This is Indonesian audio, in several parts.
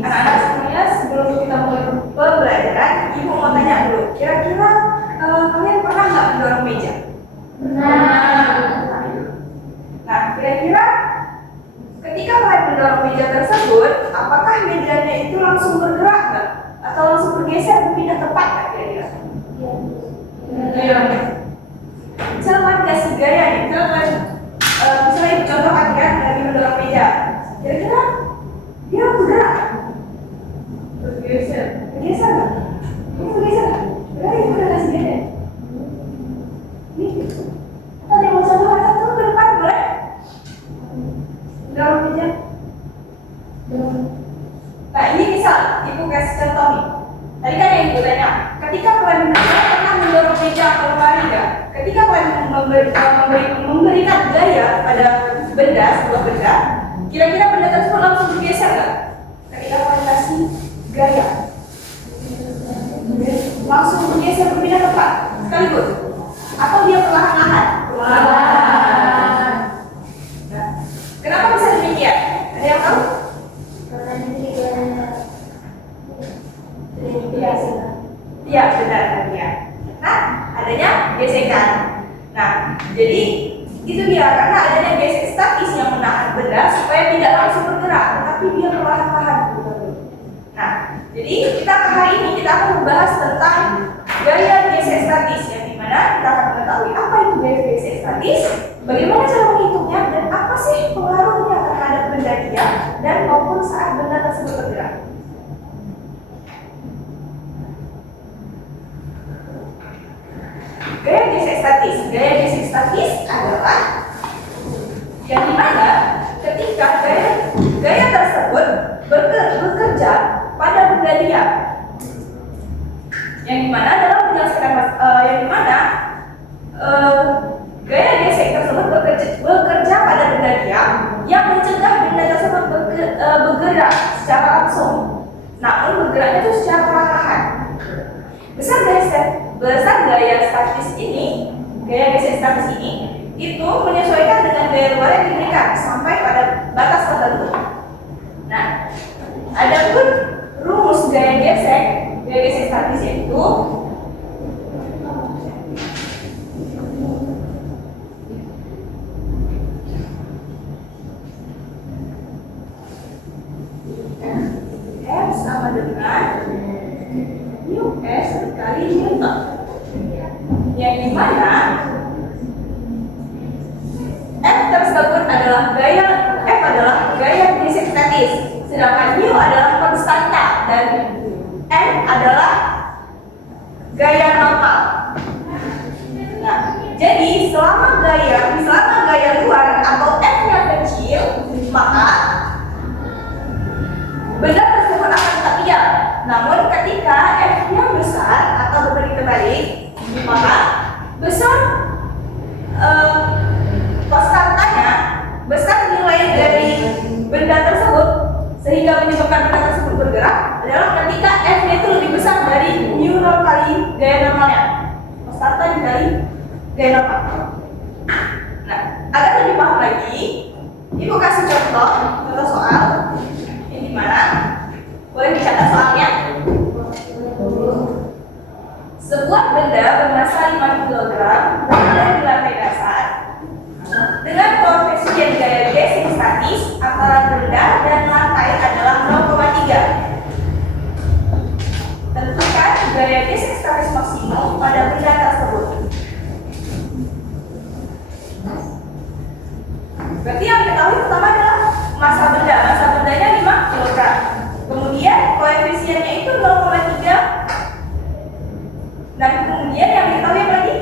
anak-anak semuanya, sebelum kita mulai pembelajaran, Ibu mau tanya dulu, kira-kira kalian pernah nggak mendorong meja? Nah, kira-kira ketika kalian mendorong meja tersebut, apakah mejanya itu langsung bergerak nggak? Atau langsung bergeser pindah tempat nggak kira-kira? Iya. Misalnya kasih gaya nih, misalnya Ibu contohkan kan lagi mendorong meja, kira-kira dia bergerak? Bergeser nggak? Ini bergeser nggak? Berarti Ibu udah kasih gaya. Ini, ada yang mau contohkan satu ke depan boleh? Mendorong meja. Nah ini misal Ibu kasih contoh nih. Tadi kan yang Ibu tanya, ketika kalian pernah mendorong meja atau lemari nggak? Ketika kalian memberikan gaya pada benda, sebuah benda, kira-kira benda tersebut langsung bergeser nggak? Ketika kalian kasih gaya, langsung bergeser berpindah tempat sekaligus, atau dia perlahan-lahan? Perlahan. Nah, kenapa bisa demikian? Ada yang tahu? Iya, benar ya. Nah, adanya gesekan. Nah, jadi itu dia karena adanya gesek statis yang menahan benda supaya tidak langsung bergerak, tetapi dia perlahan-lahan. Nah, jadi kita hari ini kita akan membahas tentang gaya gesek statis, yang dimana kita akan mengetahui apa itu gaya gesek statis, bagaimana cara menghitungnya, dan apa sih pengaruhnya terhadap benda dia dan maupun saat benda tersebut bergerak. Gaya gesek statis adalah yang dimana ketika gaya tersebut bekerja pada benda dia, yang dimana dalam menjelaskan gaya gesek tersebut bekerja pada benda dia yang mencegah benda tersebut bergerak secara langsung, namun bergeraknya itu secara perlahan. Besar gaya gesek statis ini itu menyesuaikan dengan gaya luar yang diberikan sampai pada batas tertentu. Nah, adapun rumus gaya gesek statis itu F sama dengan US kali Newton, yang dimana F adalah gaya gesek statis, sedangkan U adalah konstanta dan N adalah gaya normal. Nah, jadi selama gaya luar atau F-nya kecil, maka benda tersebut akan tetap diam. Namun ketika F-nya besar atau berbanding terbalik, maka besar konstantanya, besar nilai dari benda tersebut sehingga menyebabkan benda tersebut bergerak adalah ketika F-nya itu lebih besar dari mu norm kali gaya normalnya, konstanta dikali gaya normal. Nah, agar lebih paham lagi, Ibu kasih contoh soal yang dimana boleh dicatat soalnya. Sebuah benda bermassa 5 kg berada di lantai dasar dengan koefisien gaya gesek statis antara benda dan lantai adalah 0,3. Tentukan gaya gesek statis maksimum pada benda tersebut. Berarti yang diketahui pertama adalah massa bendanya 5 kg. Kemudian koefisiennya itu 0,3. Dan kemudian yang diketahui apa lagi?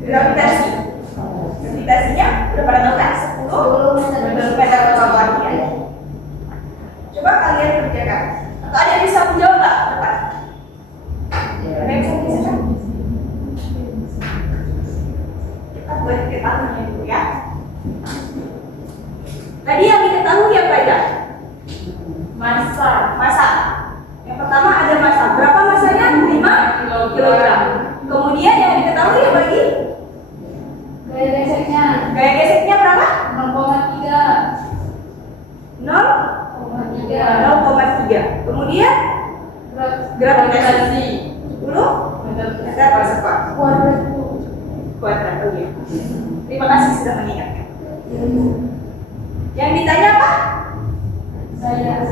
Gravitasinya udah pada tahu kan? 10 meter per bawah ya. Coba kalian kerjakan. Atau ada yang bisa menjawab nggak? Depan. Ada yang bisa menjawab? Kita buat diketahuinya dulu ya. Tadi yang diketahui apa aja? Massa. Yang pertama ada massa. Berapa massanya? 5 kg. Kemudian yang diketahui apa lagi? Gaya geseknya berapa? 0,3. 0,3 Terima kasih sudah mengingatkan. Yang ditanya apa? Saya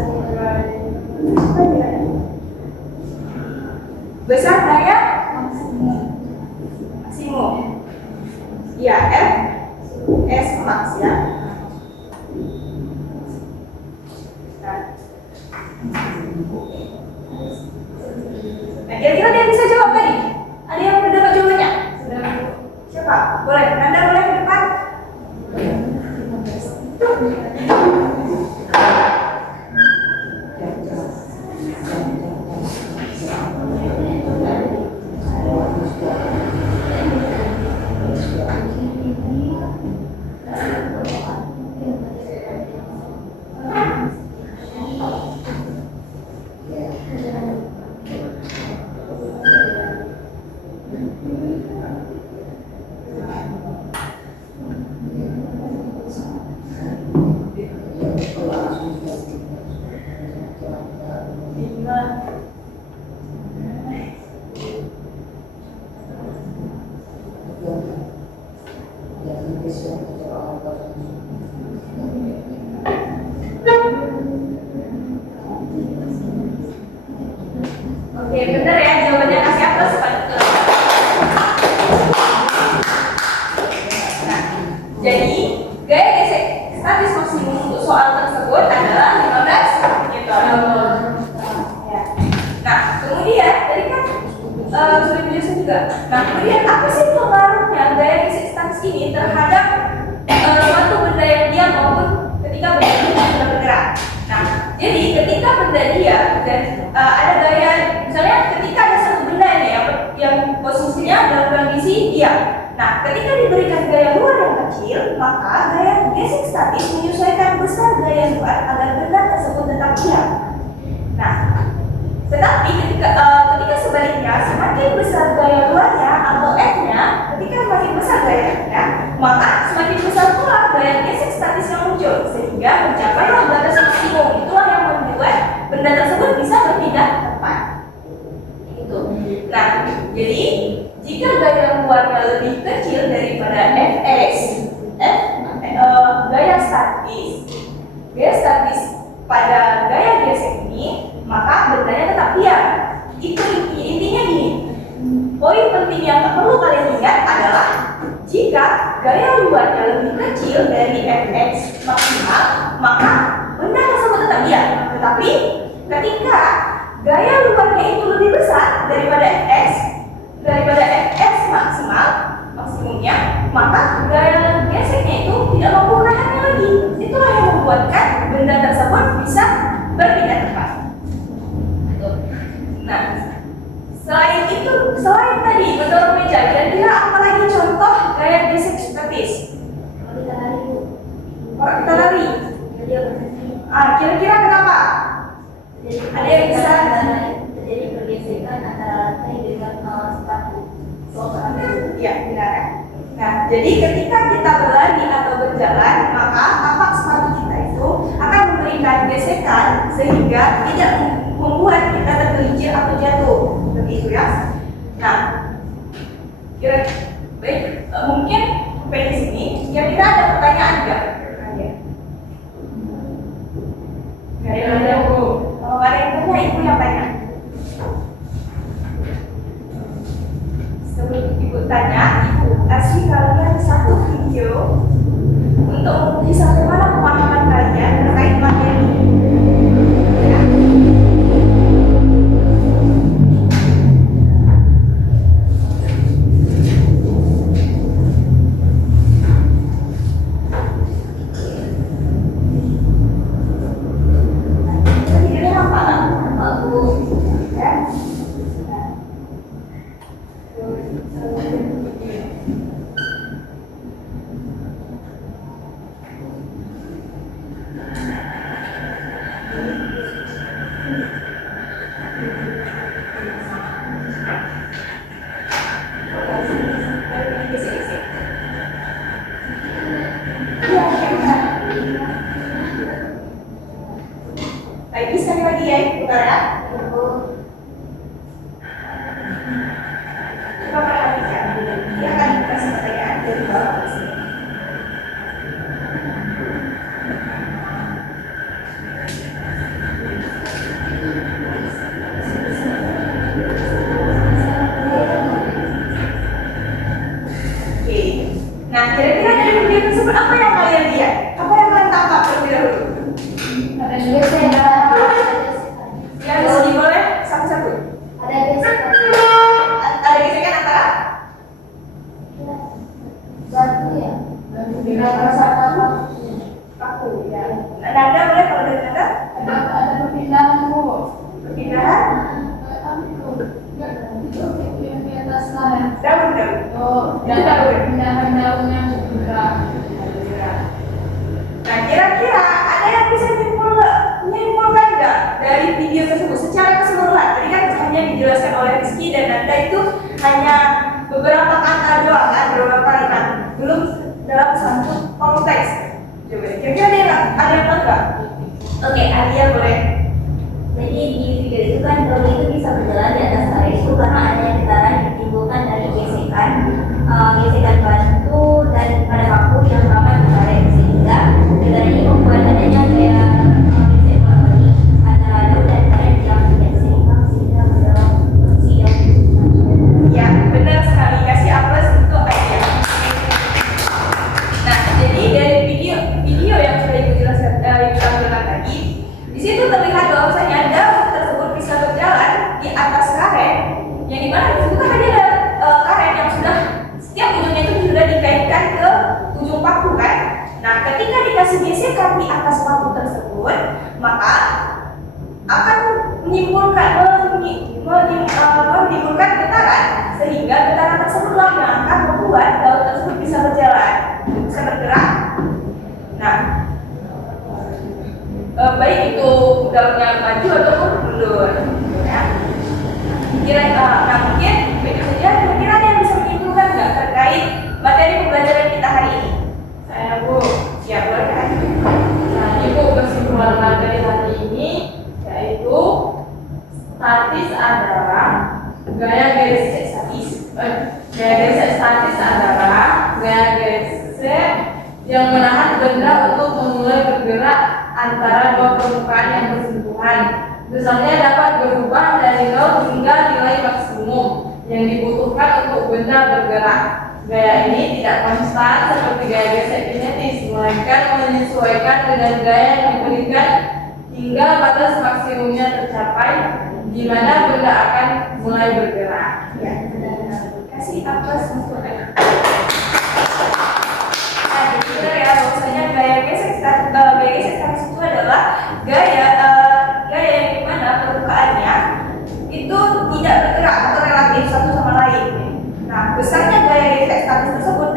Besar gaya maksimum. maksimum. Ya, F S max ya. Nah, kira-kira dia bisa jawab tadi? Ada yang udah dapat jawabannya? Siapa? Boleh, Nanda boleh ke depan? Oke, bener ya jawabannya kasih apa sepanjang. Nah, jadi gaya gesek statis maksimum untuk soal tersebut adalah 15 Newton. Ya. Nah, kemudian tadi kan sudah dijelaskan juga. Nah, kemudian apa sih pengaruhnya gaya gesek statis ini terhadap suatu benda yang diam maupun ketika benda itu sudah bergerak? Nah, jadi ketika benda diam dan ada gaya, misalnya ketika ada satu benda ini yang posisinya dalam kondisi diam. Nah, ketika diberikan gaya luar yang kecil, maka gaya gesek statis menyesuaikan besar gaya luar agar benda tersebut tetap diam. Nah, tetapi ketika sebaliknya, semakin besar gaya luarnya atau F-nya, ketika semakin besar gayanya, maka semakin besar pula gaya gesek statis yang muncul, sehingga mencapailah batas maksimum. Itulah yang membuat benda tersebut bisa berpindah tempat. Itu. Nah, jadi jika gaya luarnya lebih kecil daripada gaya statis pada gaya gesek ini, maka bendanya tetap diam. Itu intinya gini. Poin penting yang perlu kalian ingat adalah jika gaya luarnya lebih kecil dari Fx maksimal, maka benda tersebut tetap diam. Tetapi ketika gaya luarnya itu lebih besar daripada Fx maksimumnya, maka gaya geseknya itu tidak mampu menahannya lagi. Itulah yang membuatkan benda tersebut bisa berpindah tempat. Nah, selain tadi mendorong meja, kira-kira apa lagi contoh gaya gesek statis? Kalau kita lari. Kira-kira kenapa? Ada yang bisa terjadi pergesekan antara lantai dengan sepatu. Iya, benar ya. Nah, jadi ketika kita berlari atau berjalan, maka tapak sepatu kita itu akan memberikan gesekan sehingga tidak membuat kita tergelincir atau jatuh, begitu ya. Nah, baik, mungkin sampai di sini. Kira-kira ada pertanyaan nggak? Nggak ada. Kalau nggak ada yang tanya, ibu yang tanya. Sebelum ibu tanya, ibu kasih kalian satu video untuk menguji sampai mana pemahaman kalian terkait materi. Ya. Ini apa? Aku ya. Baik, sekali lagi ya, putar ya. Coba perhatikan, dia akan dikasih pertanyaan dari bawah ke sini. rasa apa? Aku ya. Nanda boleh kalau dari Nanda? Ada perpindahan Bu. Perpindahan? Itu yang di atas lah. Daun. Oh, Itu daun. perpindahan daunnya bergerak. Nah, kira-kira ada yang bisa menyimpulkan nggak dari video tersebut secara keseluruhan? Tadi kan hanya dijelaskan oleh Rizky dan Nanda itu hanya beberapa kata doang kan, beberapa kalimat, belum dalam satu konteks. Coba, kira-kira ada yang tahu nggak? Oke, Adia boleh. Jadi di video itu kan daun itu bisa berjalan di atas karet itu karena adanya getaran yang ditimbulkan dari gesekan batu dan pada paku yang rapat di karet, sehingga getaran ini membuat adanya gaya gesek harmoni antara daun dan karet yang seimbang sehingga mendorong fungsi daun. Ya, benar sekali. Kasih aplaus untuk Adia. Nah, jadi dari video yang sudah ibu jelaskan, ibu tampilkan tadi, di situ terlihat bahwasanya daun tersebut bisa berjalan di atas karet, yang dimana di situ kan ada karet yang sudah setiap ujungnya itu sudah dikaitkan ke ujung paku kan. Nah, ketika dikasih gesekan di atas paku tersebut, maka akan menimbulkan getaran, sehingga getaran tersebutlah yang akan membuat daun tersebut bisa berjalan, bisa bergerak. Nah, baik itu daunnya maju ataupun mundur, ya. Nah, mungkin begitu saja. Kira-kira ada yang bisa menyimpulkan nggak terkait materi pembelajaran kita hari ini? Saya Bu, Ya, boleh kan? nah Ibu kesimpulan materi hari ini yaitu statis adalah gaya gesek statis. Gaya gesek statis adalah gaya gesek yang menahan benda untuk memulai bergerak antara dua permukaan yang bersentuhan. Besarnya dapat berubah dari 0 hingga nilai maksimum yang dibutuhkan untuk benda bergerak. Gaya ini tidak konstan seperti gaya gesek kinetis, melainkan menyesuaikan dengan gaya yang diberikan hingga batas maksimumnya tercapai, di mana benda akan mulai bergerak. Ya, kasih aplaus untuk anak. Nah, jadi benar ya bahwasanya gaya gesek statis itu adalah gaya yang dimana permukaannya itu tidak bergerak atau relatif satu sama lain. Nah, besarnya gaya gesek statis tersebut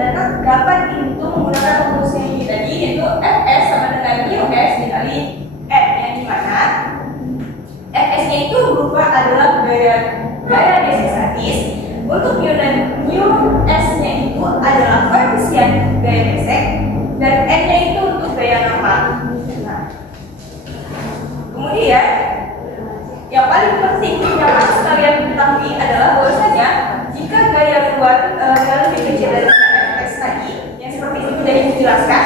dapat dihitung menggunakan rumus yang ini tadi, yaitu Fs sama dengan Q(S) dikali N, yang dimana Fs-nya itu berupa adalah gaya gesek statis. Untuk mu dan S-nya itu adalah koefisien gaya gesek, dan N-nya itu untuk gaya normal. Nah, kemudian yang paling penting yang harus kalian ketahui adalah bahwasanya jika gaya luar lebih kecil dari Fs tadi, yang seperti itu sudah dijelaskan,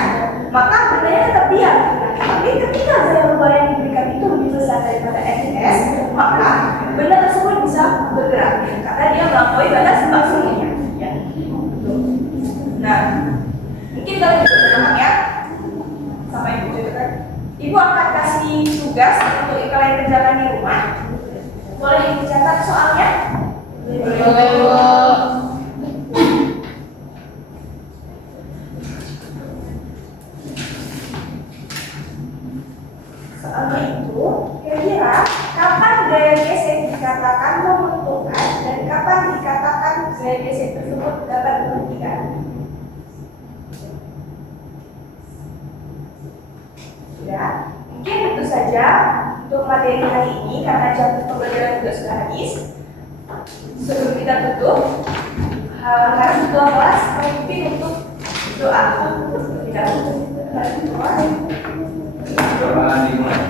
maka bendanya tetap diam. Tapi ketika gaya luar yang diberikan itu lebih besar daripada Fs, maka benda tersebut bisa bergerak karena dia melampaui batas maksimumnya. Ya. Nah, mungkin kalau itu teman ya, sampai ibu juga. Ibu akan kasih tugas untuk kalian kerjakan di rumah. Boleh ibu catat soalnya? Boleh Bu. Soalnya itu, kira-kira kapan gaya gesek dikatakan menguntungkan dan kapan dikatakan gaya gesek tersebut dapat merugikan? Ya, mungkin itu saja untuk materi hari ini karena jam pembelajaran juga sudah habis. Sebelum kita tutup, harap ketua kelas memimpin untuk doa. Kita doa. Doa dimulai.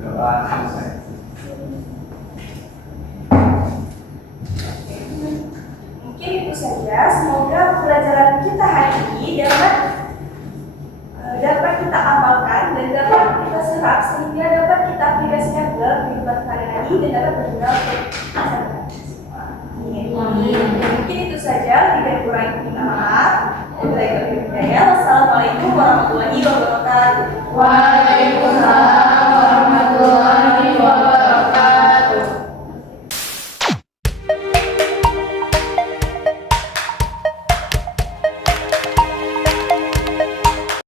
Doa selesai. Mungkin itu saja. Semoga pelajaran kita hari ini dapat kita amalkan dan dapat kita serap sehingga dapat kita aplikasikan ke kehidupan sehari-hari dan dapat berguna untuk masa depan. Amin. Mungkin itu saja. Tidak kurang minta maaf. Wassalamualaikum warahmatullahi wabarakatuh.